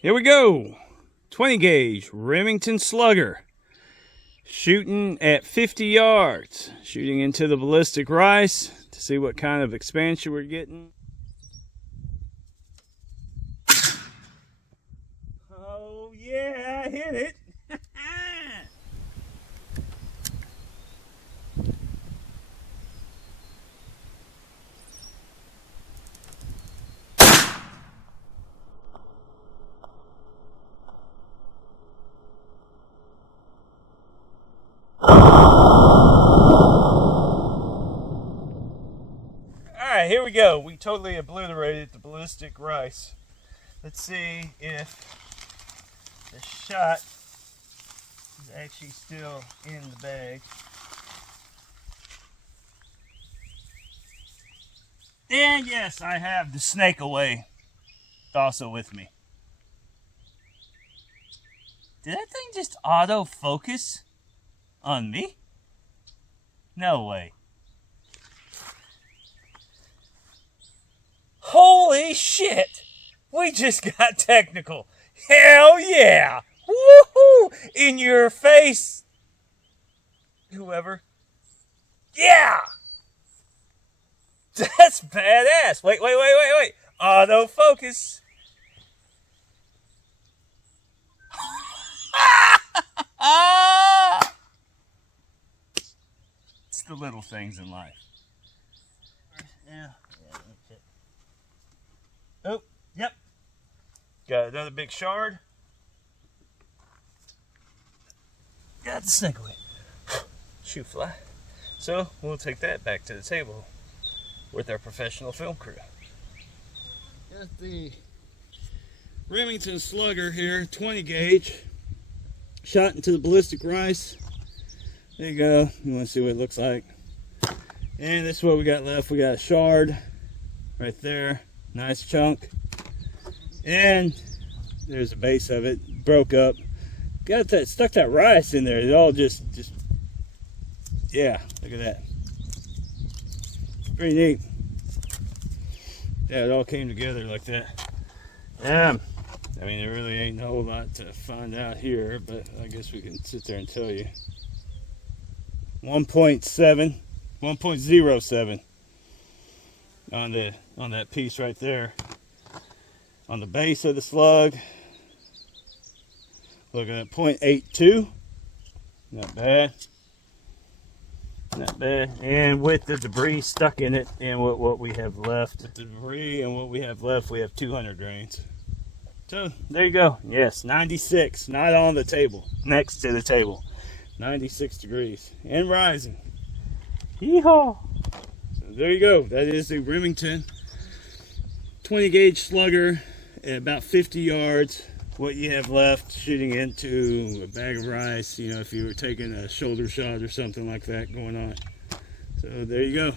Here we go. 20 gauge Remington Slugger. Shooting at 50 yards. Shooting into the ballistic rice to see what kind of expansion we're getting. Oh yeah, I hit it. Alright, here we go. We totally obliterated the ballistic rice. Let's see if the shot is actually still in the bag. And yes, I have the snake away also with me. Did that thing just auto focus on me? No way. Holy shit! We just got technical. Hell yeah! Woohoo! In your face! Whoever. Yeah! That's badass! Wait. Autofocus. It's the little things in life. Yeah. Oh, yep. Got another big shard. Got the snake away. Shoe fly. So we'll take that back to the table with our professional film crew. Got the Remington Slugger here, 20 gauge. Shot into the ballistic rice. There you go. You want to see what it looks like. And this is what we got left. We got a shard right there. Nice chunk. And there's the base of it. Broke up. Got that, stuck that rice in there. It all just yeah, look at that. Pretty neat. Yeah, it all came together like that. Yeah, I mean, there really ain't a whole lot to find out here, but I guess we can sit there and tell you. 1.07 on that piece right there. On the base of the slug, look at that, 0.82. Not bad. Not bad. And with the debris stuck in it and what we have left, with the debris and what we have left, we have 200 grains. So there you go. Yes, 96. Not on the table. Next to the table. 96 degrees and rising. Yeehaw! So there you go. That is the Remington 20 gauge Slugger at about 50 yards. What you have left shooting into a bag of rice, you know, if you were taking a shoulder shot or something like that going on. So there you go.